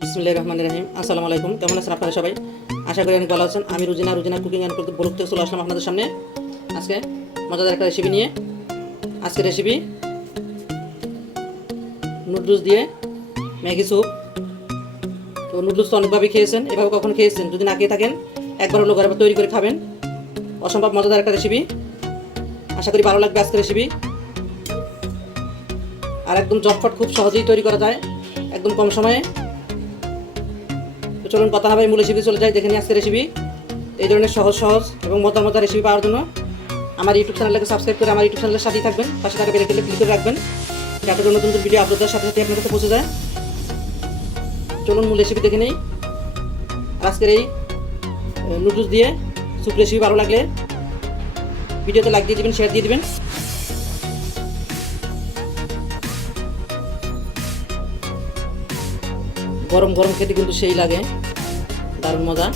বিসমিল্লাহির রহমানির রহিম। আসসালামু আলাইকুম। কেমন আছেন আপনারা সবাই? আশা করি অনেক ভালো আছেন। আমি রুজিনা কুকিং অ্যান্ড ব্লগ থেকে চলে আসলাম আপনাদের সামনে আজকে মজাদার একটা রেসিপি নিয়ে। আজকের রেসিপি নুডলস দিয়ে ম্যাগি স্যুপ। তো নুডলস তো অনেকভাবে খেয়েছেন, এভাবে কখন খেয়েছেন? যদি না খেয়ে থাকেন একবার হলো ঘরে তৈরি করে খাবেন। অসম্ভব মজাদার একটা রেসিপি, আশা করি ভালো লাগবে আজকের রেসিপি। আর একদম ঝটপট, খুব সহজেই তৈরি করা যায় একদম কম সময়ে। তো চলুন কথা হবে, মূল রেসিপি চলে যায়, দেখে নিই আজকের রেসিপি। এই ধরনের সহজ এবং মজার রেসিপি পাওয়ার জন্য আমার ইউটিউব চ্যানেলটাকে সাবস্ক্রাইব করে আমার ইউটিউব চ্যানেলের সাথেই থাকবেন। পাশে থাকা বেল আইকনে ক্লিক করে রাখবেন, যাতে করে নতুন নতুন ভিডিও আপলোড দেওয়ার সাথে সাথে আপনার কাছে পৌঁছে যায়। চলুন মূল রেসিপি দেখে নিই। আজকের এই নুডলস দিয়ে স্যুপ রেসিপি ভালো লাগলে ভিডিওতে লাইক দিয়ে দিবেন, শেয়ার দিয়ে দিবেন। গরম গরম খেতে কিন্তু সেই লাগে, দারুণ মজা।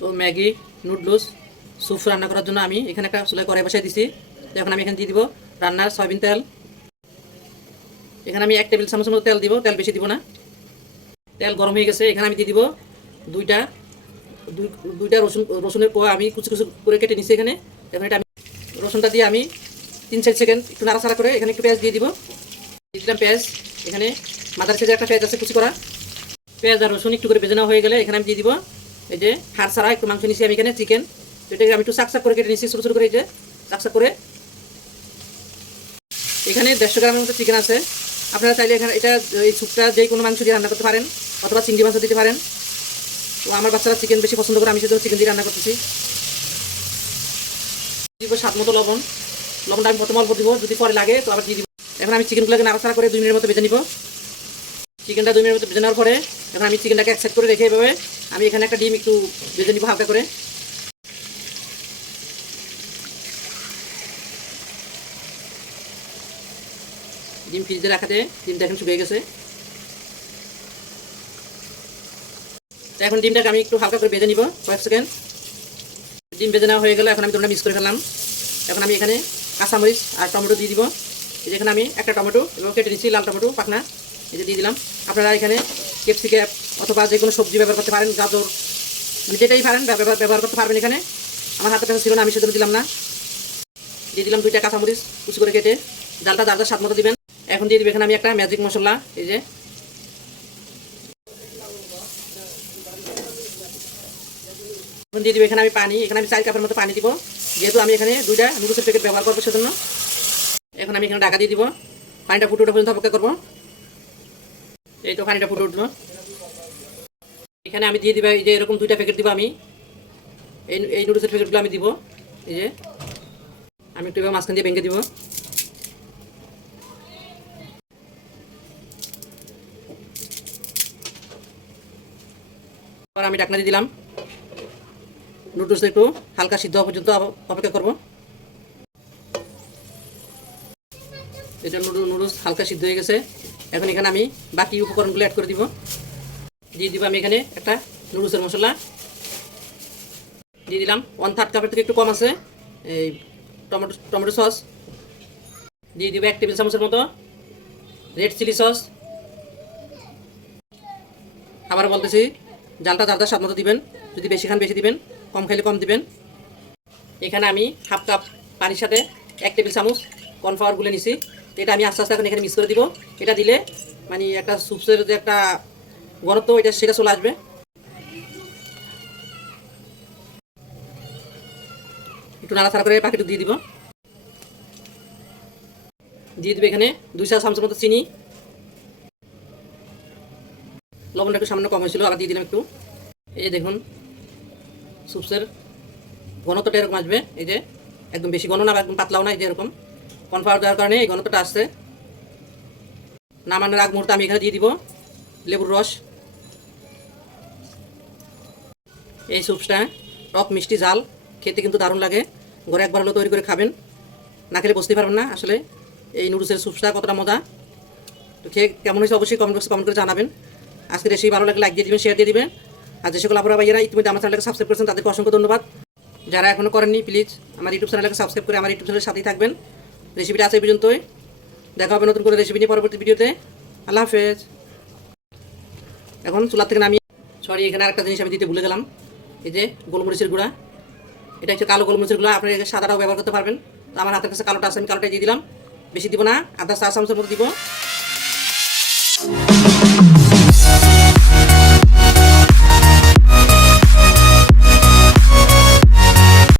তো ম্যাগি নুডলস স্যুপ রান্না করার জন্য আমি এখানে একটা চুলায় কড়াই বসাই দিছি। তো এখন আমি এখানে দিয়ে দিব রান্নার সয়াবিন তেল। এখানে আমি 1 টেবিল চামচের মতো তেল দিব, তেল বেশি দিব না। তেল গরম হয়ে গেছে, এখানে আমি দিয়ে দিব দুইটা রসুনের কোয়া আমি কুচি কুচি করে কেটে নিচ্ছি এখানে। এখন এটা আমি রসুনটা দিয়ে আমি 3-4 সেকেন্ড একটু নাড়াচাড়া করে এখানে একটু পেঁয়াজ দিয়ে দিব। দিয়ে দিলাম পেঁয়াজ। এখানে মাদার সাইজের একটা পেঁয়াজ আছে কুচি করা। পেঁয়াজ আর রসুন একটু করে ভেজে নেওয়া হয়ে গেলে এখানে আমি দিয়ে দিব এই যে হাড় ছাড়া একটু মাংস নিচ্ছি আমি এখানে, চিকেন। এটাকে আমি একটু চাকচাক করে কেটে নিচ্ছি, ছোটো ছোটো করে, এই যে চাকচাক করে। এখানে 150 গ্রামের মতো চিকেন আছে। আপনারা চাইলে এখানে এই স্যুপটা যে কোনো মাংস দিয়ে রান্না করতে পারেন, অথবা চিংড়ি মাংস দিতে পারেন। তো আমার বাচ্চারা চিকেন বেশি পছন্দ করে, আমি সেজন্য চিকেন দিয়ে রান্না করতেছি। দিব স্বাদ মতো লবণ। লবণটা আমি প্রথম অল্প দিব, যদি পরে লাগে তো আবার দিয়ে দিব। এখন আমি চিকেনগুলোকে নাড়াচাড়া করে 2 মিনিটের মতো ভেজে নিব। চিকেনটা 2 মিনিটের মতো ভেজে নেওয়ার পরে এখন আমি চিকেনটাকে এক সাইড করে রেখে এভাবে আমি এখানে একটা ডিম একটু ভেজে নিব হালকা করে। ডিম ফ্রিজে রাখাতে ডিমটা এখন শুকিয়ে গেছে। তো এখন ডিমটাকে আমি একটু হালকা করে ভেজে নিব কয়েক সেকেন্ড। ডিম ভেজে নেওয়া হয়ে গেলে এখন আমি তোমরা মিক্স করে ফেললাম। এখন আমি এখানে কাঁচামরিচ আর টমেটো দিয়ে দিব। এই যেখানে আমি একটা টমেটো এবং কেটে নিচ্ছি, লাল টমেটো পাকনা, এই যে দিয়ে দিলাম। আপনারা এখানে ক্যাপসিকাম অথবা যে কোনো সবজি ব্যবহার করতে পারেন, গাজর, মানে যেটাই পারেন ব্যবহার করতে পারবেন। এখানে আমার হাতে কাছে ছিল না, আমি সেজন্য দিলাম না। দিয়ে দিলাম 2টা কাঁচামরিচ কুচি করে কেটে। জালটা যার স্বাদ মতো দিবেন। এখন দিয়ে দিবে এখানে আমি একটা ম্যাজিক মশলা, এই যে এখন দিয়ে দিব এখানে আমি পানি। এখানে আমি 4 কাপের মতো পানি দিব, যেহেতু আমি এখানে 2টা নুডলসের প্যাকেট ব্যবহার করবো সেজন্য। এখন আমি এখানে ঢাকা দিয়ে দিব। পানিটা ফুটে ওঠা পর্যন্ত অপেক্ষা করবো। এই তো পানিটা ফুটে উঠলো। এখানে আমি দিয়ে দিব এই যে এরকম 2টা প্যাকেট দিব আমি। এই নুডলসের প্যাকেটগুলো আমি দিব। এই যে আমি একটু মাঝখান দিয়ে ভেঙে দিব। আমি ঢাকনা দিয়ে দিলাম। নুডলস একটু হালকা সিদ্ধ হওয়া পর্যন্ত অপেক্ষা করব। এটা নুডলস হালকা সিদ্ধ হয়ে গেছে। এখন এখানে আমি বাকি উপকরণগুলো অ্যাড করে দিব। দিয়ে দিব আমি এখানে একটা নুডলসের মশলা দিয়ে দিলাম। 1/3 কাপের থেকে একটু কম আছে এই টমেটো সস। দিয়ে দিব 1 টেবিল চামচের মতো রেড চিলি সস। আবার বলতেছি, জালটা যার স্বাদ মতো দিবেন, যদি বেশি খান বেশি দিবেন, কম খাইলে কম দিবেন। এখানে আমি হাফ কাপ পানির সাথে 1 টেবিল চামচ কর্নফ্লাওয়ার গুলে নিছি। এটা আমি আস্তে আস্তে এখন এখানে মিক্স করে দিব। এটা দিলে মানে একটা স্যুপসের যে একটা ঘনত্ব সেটা চলে আসবে। একটু নাড়াচাড়া করে পাখিটা দিয়ে দিব। দিয়ে দিব এখানে 2 চা চামচের মতো চিনি। লবণটা একটু সামান্য কম হয়েছিল, আবার দিয়ে দিলাম একটু। এই যে দেখুন স্যুপসের ঘনত্বটা এরকম আসবে। এই যে একদম বেশি ঘন না, একদম পাতলাও না, এই যে এরকম কর্নফ্লাওয়ার দেওয়ার কারণে এই ঘনত্বটা আসছে। নামানোর আগ মুহূর্তে আমি এখানে দিয়ে দিব লেবুর রস। এই স্যুপসটা টক মিষ্টি ঝাল খেতে কিন্তু দারুণ লাগে। ঘরে একবার হলেও তৈরি করে খাবেন, না খেলে বুঝতে পারবেন না আসলে এই নুডলসের স্যুপটা কতটা মজা। তো খেয়ে কেমন হয়েছে অবশ্যই কমেন্ট বক্সে কমেন্ট করে জানাবেন। আজকে রেসিপি ভালো লাগলে লাইক দিয়ে দিবেন, শেয়ার দিয়ে দিবেন। আর যে সকল আপুরা ভাইয়েরা ইতিমধ্যে আমার চ্যানেলকে সাবস্ক্রাইব করেছেন তাদেরকে অসংখ্য ধন্যবাদ। যারা এখনও করেননি প্লিজ আমার ইউটিউব চ্যানেলকে সাবস্ক্রাইব করে আমার ইউটিউব চ্যানেলের সাথেই থাকবেন। রেসিপিটা আছে এই পর্যন্তই, দেখা হবে নতুন করে রেসিপি নিয়ে পরবর্তী ভিডিওতে। আল্লাহ হাফেজ। এখন চুলা থেকে নামিয়ে এখানে আরেকটা জিনিস আমি দিতে ভুলে গেলাম, এই যে গোলমরিচের গুঁড়া। এটা হচ্ছে কালো গোলমরিচের গুঁড়া, আপনারা সাদাটাও ব্যবহার করতে পারবেন। তো আমার হাতের কাছে কালোটা আছে, আমি কালোটাই দিয়ে দিলাম, বেশি দিব না, আধা চা চামচের মতো দিব।